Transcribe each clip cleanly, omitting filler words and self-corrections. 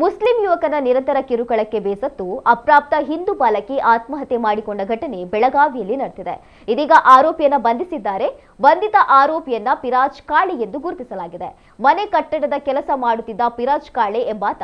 Muslim ಯುವಕನ ನಿರಂತರ ಕಿರುಕುಳಕ್ಕೆ ಬೇಸತ್ತು ಅಪ್ರಾಪ್ತ ಹಿಂದೂ ಬಾಲಕಿ ಆತ್ಮಹತ್ಯೆ ಮಾಡಿಕೊಂಡ ಘಟನೆ ಬೆಳಗಾವಿಯಲ್ಲಿ ನಡೆದಿದೆ. ಇದೀಗ ಆರೋಪಿಯನ್ನ ಬಂಧಿಸಿದ್ದಾರೆ. ಬಂಧಿತ ಆರೋಪಿಯನ್ನ ಪಿರಾಜ್ ಕಾಳೆ ಎಂದು ಗುರುತಿಸಲಾಗಿದೆ. ಮನೆ ಕಟ್ಟಡದ ಕೆಲಸ ಮಾಡುತ್ತಿದ್ದ ಪಿರಾಜ್ ಕಾಳೆ ಎಂಬಾತ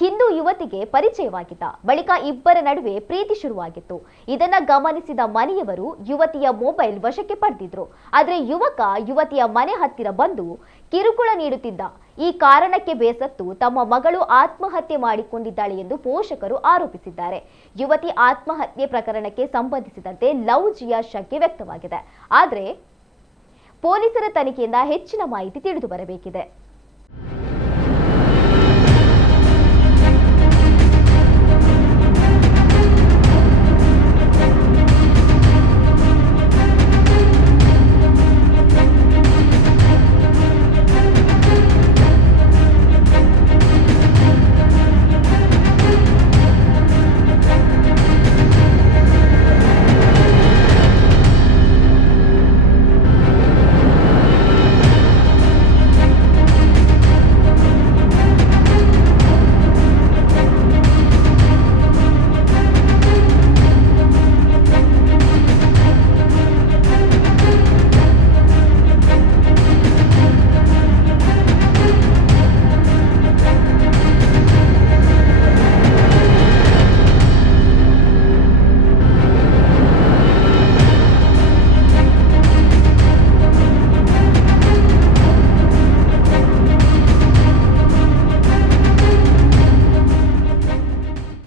ಹಿಂದೂ ಯುವತಿಗೆ ಪರಿಚಯವಾಗಿದ್ದ. ಬಳಿಕ ಇಬ್ಬರ ನಡುವೆ ಪ್ರೀತಿ ಶುರುವಾಗಿತ್ತು. ಇದನ್ನ ಗಮನಿಸಿದ ಮನೆಯವರು ಯುವತಿಯ ಮೊಬೈಲ್ ವಶಕ್ಕೆ ಪಡೆದಿದ್ರು. ಆದರೆ ಯುವಕ ಯುವತಿಯ ಮನೆ ಹತ್ತಿರ ಬಂದು ಕಿರುಕುಳ ನೀಡುತ್ತಿದ್ದ. ಈ ಕಾರಣಕ್ಕೆ ಬೇಸತ್ತು ತಮ್ಮ ಮಗಳು ಆತ್ಮಹತ್ಯೆ ಮಾಡಿಕೊಂಡಿದ್ದಾಳೆ ಎಂದು ಪೋಷಕರು ಆರೋಪಿಸಿದ್ದಾರೆ. ಯುವತಿ ಆತ್ಮಹತ್ಯೆ ಪ್ರಕರಣಕ್ಕೆ ಸಂಬಂಧಿಸಿದಂತೆ ಲವ್ ಜಿಹಾದ್ ಶಂಕೆ ವ್ಯಕ್ತವಾಗಿದೆ. ಆದರೆ ಪೊಲೀಸರ ತನಿಖೆಯಿಂದ ಹೆಚ್ಚಿನ ಮಾಹಿತಿ ತಿಳಿದು ಬರಬೇಕಿದೆ.